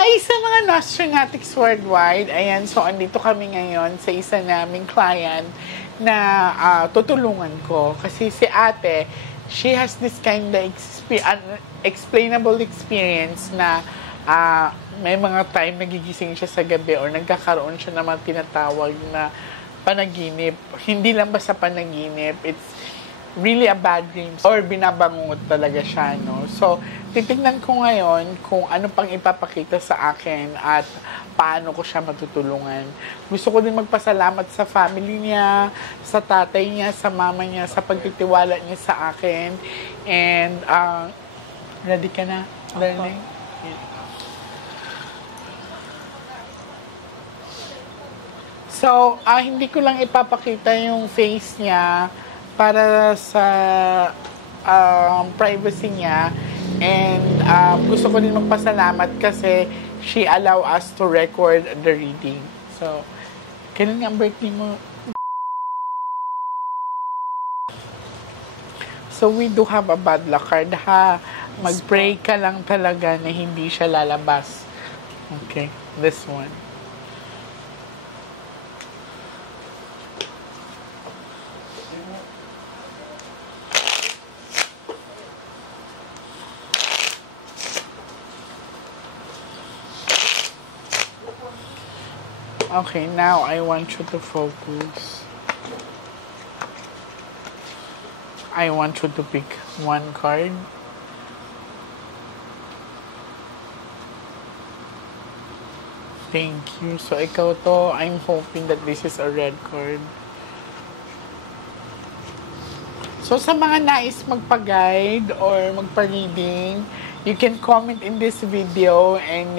Hi sa mga Nostronatics worldwide. Ayan, so andito kami ngayon sa isa naming client na tutulungan ko. Kasi si ate, she has this kind of unexplainable experience na may mga time nagigising siya sa gabi or nagkakaroon siya ng mga tinatawag na panaginip. Hindi lang basta panaginip, it's really a bad dream or binabangungot talaga siya, no? So, titignan ko ngayon kung ano pang ipapakita sa akin at paano ko siya matutulungan. Gusto ko din magpasalamat sa family niya, sa tatay niya, sa mama niya, sa pagtitiwala niya sa akin. And, ready ka na, learning? So, hindi ko lang ipapakita yung face niya para sa privacy niya. And gusto ko din magpasalamat kasi she allow us to record the reading. So, kailan nga ang birthday mo? So, we do have a bad luck card, ha? Mag-pray ka lang talaga na hindi siya lalabas. Okay, this one. Okay, now I want you to focus. I want you to pick one card. Thank you. So, ikaw to, I'm hoping that this is a red card. So, sa mga nais magpa-guide or magpa-reading, you can comment in this video and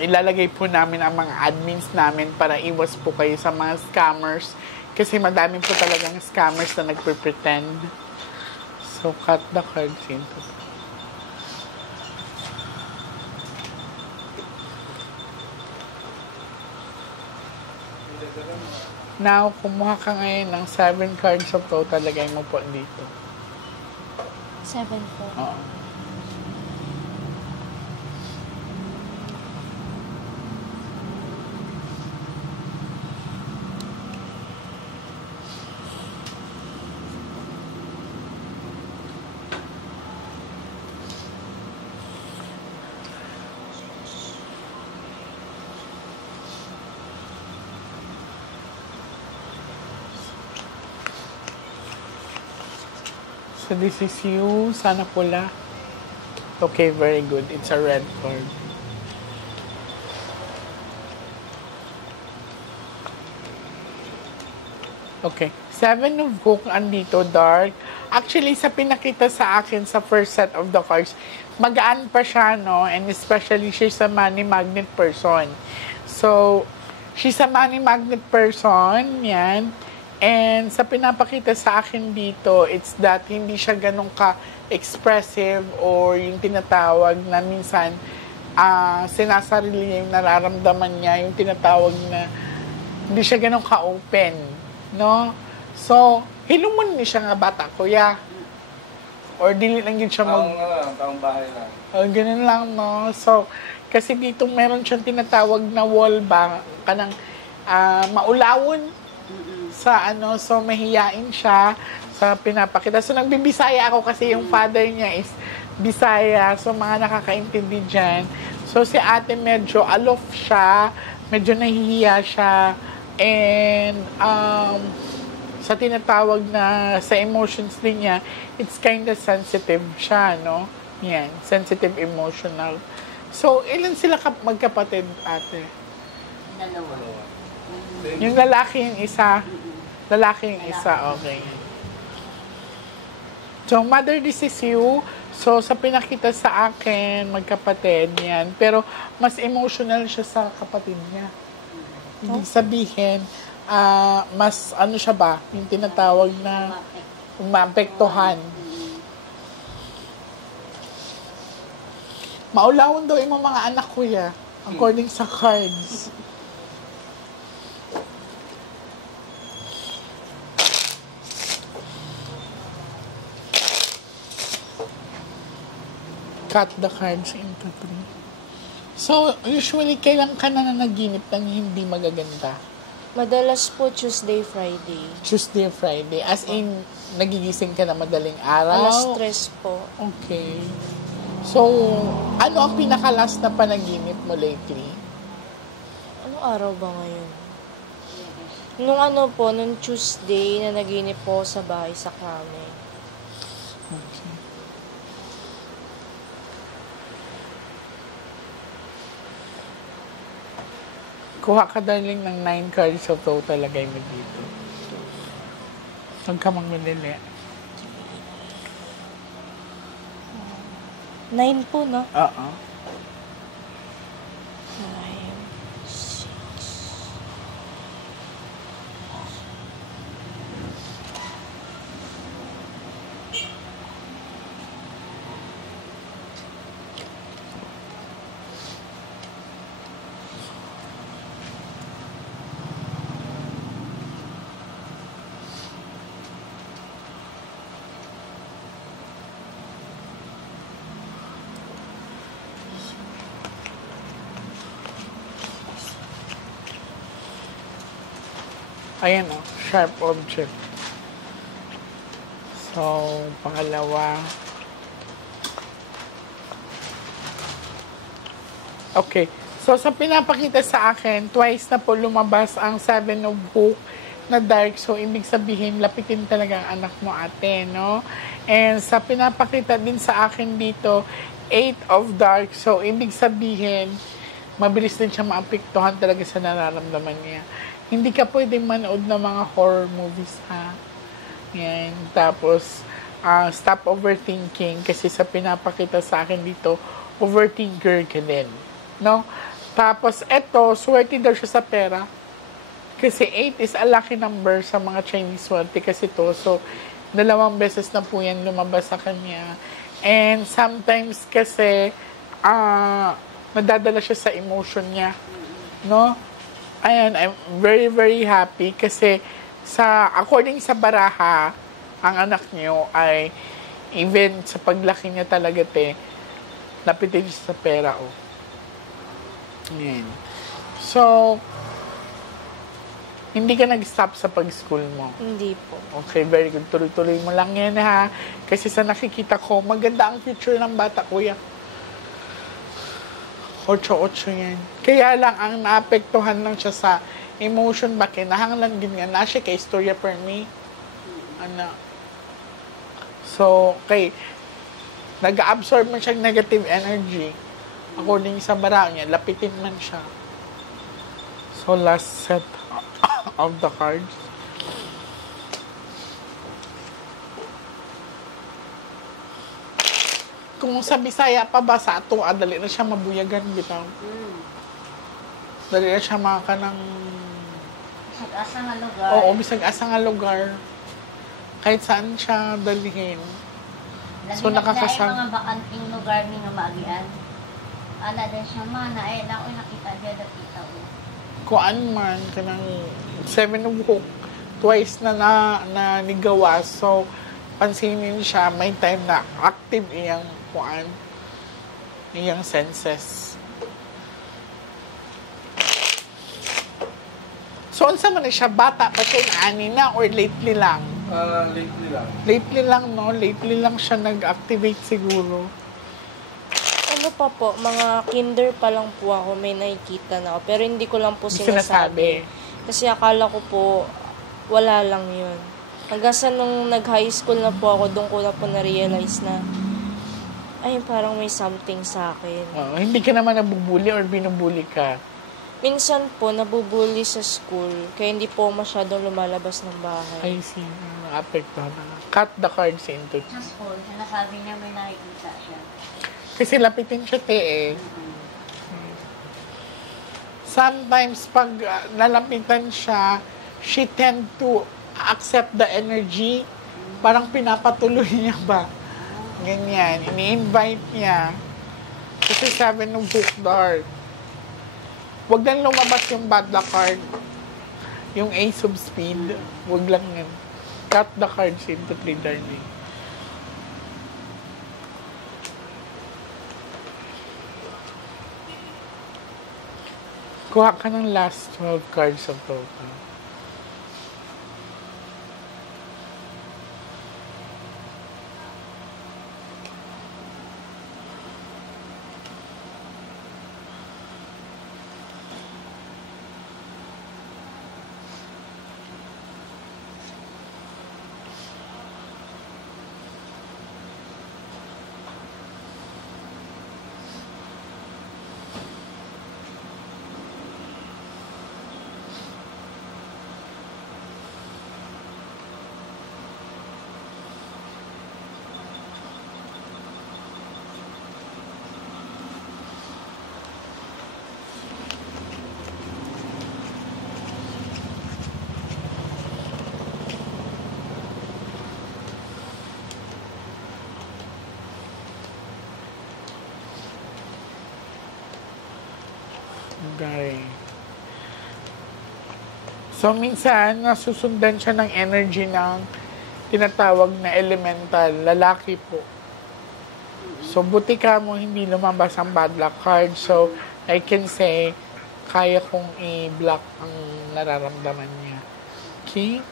ilalagay po namin ang mga admins namin para iwas po kayo sa mga scammers kasi madami po talagang scammers na nagpre-pretend. So, cut the cards into. Now, kumuha ka ngayon ng 7 cards of total, lagay mo po dito. 7 po. Oo. So, this is you. Sana pula. Okay, very good. It's a red card. Okay. 7 of Hook andito, dark. Actually, sa pinakita sa akin sa first set of the cards, magaan pa siya, no? And especially, she's a money magnet person. So, she's a money magnet person. Yan. And sa pinapakita sa akin dito, it's that hindi siya ganun ka-expressive or yung tinatawag na minsan sinasarili niya yung nararamdaman niya, yung tinatawag na hindi siya ganun ka-open, no? So, hilumon niya siya nga bata, kuya. Or dili lang yun siya taong bahay lang. O, ganun lang, no? So, kasi dito meron siyang tinatawag na wall ba, kanang maulawon, sa so mahiyain siya sa pinapakita. So nagbibisaya ako kasi yung father niya is Bisaya. So mga nakakaintindi dyan. So si ate medyo aloof siya, medyo nahihiya siya, and sa tinatawag na sa emotions din niya, it's kind of sensitive siya, no? Yan, sensitive emotional. So ilan sila magkapatid, ate? Dalawa. Yung lalaki yung isa. Lalaki yung isa, okay. So, mother, this is you. So, sa pinakita sa akin, magkapatid yan. Pero, mas emotional siya sa kapatid niya. Ibig sabihin, mas, siya ba? Yung tinatawag na maapektuhan. Maulawon daw yung mga anak ko, ya. According sa cards. cut the cards into three. So, usually, kailan ka na nanaginip ng hindi magaganda? Madalas po Tuesday, Friday. Tuesday, Friday. As in, nagigising ka na madaling araw? Alas 3 po. Okay. So, ano ang pinakalas na panaginip mo lately? Anong araw ba ngayon? Nung Tuesday na naginip po sa bahay sa Krame. Okay. Kuha ka darling ng 9 cards sa total lagay mo dito. Huwag ka magmadali. 9 po, no? Oo. 9, 6. Ayan o, sharp object. So, pangalawa. Okay. So, sa pinapakita sa akin, twice na po lumabas ang 7 of hook na dark. So, ibig sabihin, lapitin talaga ang anak mo ate, no? And sa pinapakita din sa akin dito, 8 of dark. So, ibig sabihin, mabilis din siya maapektuhan talaga sa nararamdaman niya. Hindi ka pwedeng manood ng mga horror movies, ha? Yan. Tapos, stop overthinking kasi sa pinapakita sa akin dito, overthinker ka din. No? Tapos, eto, swerte daw siya sa pera. Kasi 8 is a lucky number sa mga Chinese swerte kasi to. So, 2 beses na po yan lumabas sa kanya. And sometimes kasi, nadadala siya sa emotion niya. No? Ayan, I'm very, very happy kasi according sa baraha, ang anak niyo ay even sa paglaki niya talaga lapitin siya sa pera, oh. Ayan. So, hindi ka nag-stop sa pag-school mo? Hindi po. Okay, very good. Tuloy-tuloy mo lang yan, ha? Kasi sa nakikita ko, maganda ang future ng bata, kuya. 8-8 yan. Kaya lang, ang naapektuhan lang siya sa emotion ba, kinahanglan din nga na siya kay istorya per me. Ano. So, okay. Nag-absorb man siya negative energy. According sa barang niya, lapitin man siya. So, last set of the cards. Kung sa Bisaya pa ba sa ato, dali na siya mabuyagan bitaw. Dali na siya maka ng... Bisag asa nga lugar. Oo, bisag asa nga lugar. Kahit saan siya dalhin. So, nakakasang... mga bakanting lugar ni nga maagian. Ana din siya man, naoy nakita dyan at kita. Kuan man, kanang 7 of hook, twice na nigawa. So, pansinin siya, may time na active iyang kuan, iyang senses. So, unsa man na siya, bata pa siya ani na or lately lang? Lately lang. Lately lang, no? Lately lang siya nag-activate siguro. Ano pa po, mga kinder pa lang po ako, may nakikita na ako. Pero hindi ko lang po sinasabi. Kasi akala ko po, wala lang yun. Hanggang sa nung nag-high school na po ako, doon ko na po na-realize na, ay, parang may something sa akin. Hindi ka naman nabubuli or binubuli ka? Minsan po, nabubuli sa school, kaya hindi po masyadong lumalabas ng bahay. I see. Apektuhan na. Cut the cards into. Sa school, sinasabi niya may nakikita siya. Kasi lapitin siya, Sometimes, pag nalapitan siya, she tend to accept the energy. Parang pinapatuloy niya ba? Ganyan. Ini-invite niya. Kasi 7 of hook dark. Huwag lang lumabas yung bad luck card. Yung ace of speed. Huwag lang yan. Cut the cards into 3 darling. Kuha ka ng last 12 cards of total. Okay. So, minsan, nasusundan siya ng energy ng tinatawag na elemental, lalaki po. So, buti ka mo hindi lumabas ang bad luck card. So, I can say, kaya kong i-block ang nararamdaman niya. Okay?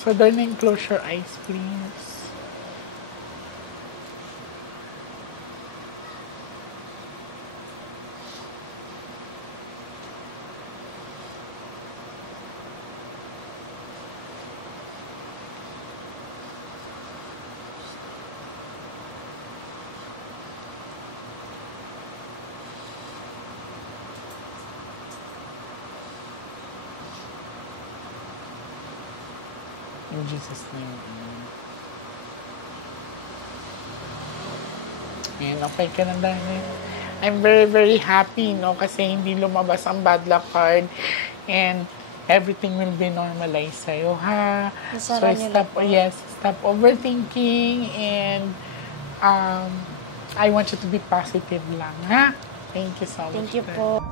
So, darling, close your eyes, please. In Jesus' name. Ayan, okay ka na dahil. I'm very, very happy, no? Kasi hindi lumabas ang bad luck card. And everything will be normalized sa'yo, ha? So, stop overthinking. And I want you to be positive lang, ha? Thank you so much. Thank you po.